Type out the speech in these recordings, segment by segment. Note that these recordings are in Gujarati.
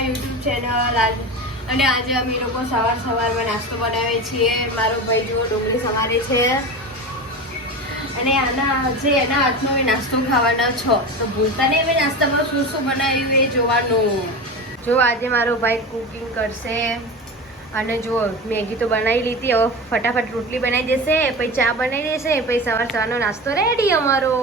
માય યુટ્યુબ ચેનલ અને આજે અમે લોકો સવારમાં નાસ્તો બનાવીએ છીએ. મારો ભાઈ જુઓ ડુંગળી સમારે છે અને એના હાથનો અમે નાસ્તો ખાવાના છો, તો ભૂલતા નહીં અમે નાસ્તામાં શું શું બનાવ્યું એ જોવાનું. જો આજે મારો ભાઈ કુકિંગ કરશે અને જો મેગી તો બનાવી લીધી, હવે ફટાફટ રોટલી બનાવી દેશે, પછી ચા બનાવી દેશે, પછી સવારનો નાસ્તો રેડી અમારો.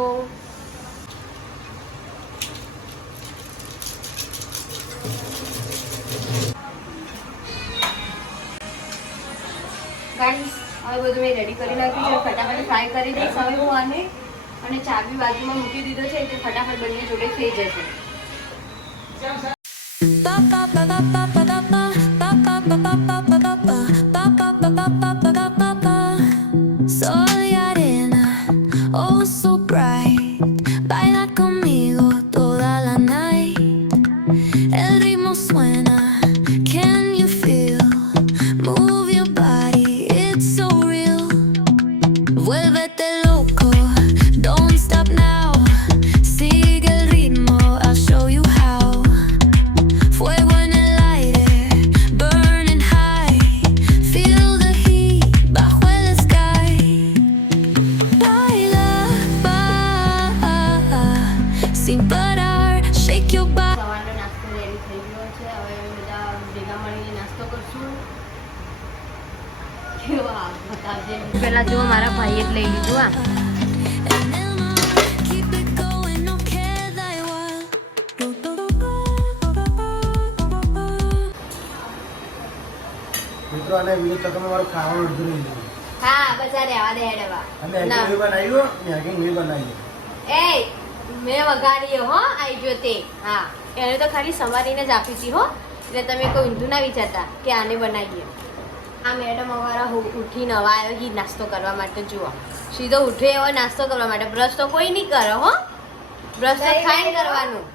ગાઈસ હવે બધું મેં રેડી કરી નાખ્યું છે, ફટાફટ ફ્રાય કરી દઈશ હવે હું આને, અને ચા બી બાજુમાં મૂકી દીધો છે એટલે ફટાફટ બંને જોડે થઈ જશે. Soy arena, oh so bright. Baila conmigo toda la night. El ritmo suena, can you feel? Move your body, it's so real. Vuélvete loco, don't stop now. Sigue el ritmo, I'll show you how. Fuego en el aire, burning high. Feel the heat bajo el sky. Baila, sin parar, shake your body. સવારનો નાસ્તો રેડી થઈ ગયો છે, હવે બધા ભેગા મળીને નાસ્તો કરશું. કેવા બતાવજે. પેલા જો મારા ભાઈએ જ લઈ લીધું આ. En el mar, keep it going, no queda igual. મિત્રો અને વિડીયો તો તમે મારું ખાવાનું અડધું નહીં લીધું હા બચા રહેવા દે હેડવા. અને ના. મેગી બનાવ્યો મેગી નહીં બનાવી. એ મેં વગાડ્યો હો આવી જો તે. હા એને તો ખાલી સમારીને જ આપી હતી હો, એટલે તમે કોઈ ઊંધું ના વિચારતા કે આને બનાવીએ. આ મેડમ અમારા ઉઠીને નવા આવ્યો ઈ નાસ્તો કરવા માટે. જુઓ સીધો ઉઠે એવો નાસ્તો કરવા માટે. બ્રશ તો કોઈ નહીં કરે હો, બ્રશ તો ખાઈને કરવાનું.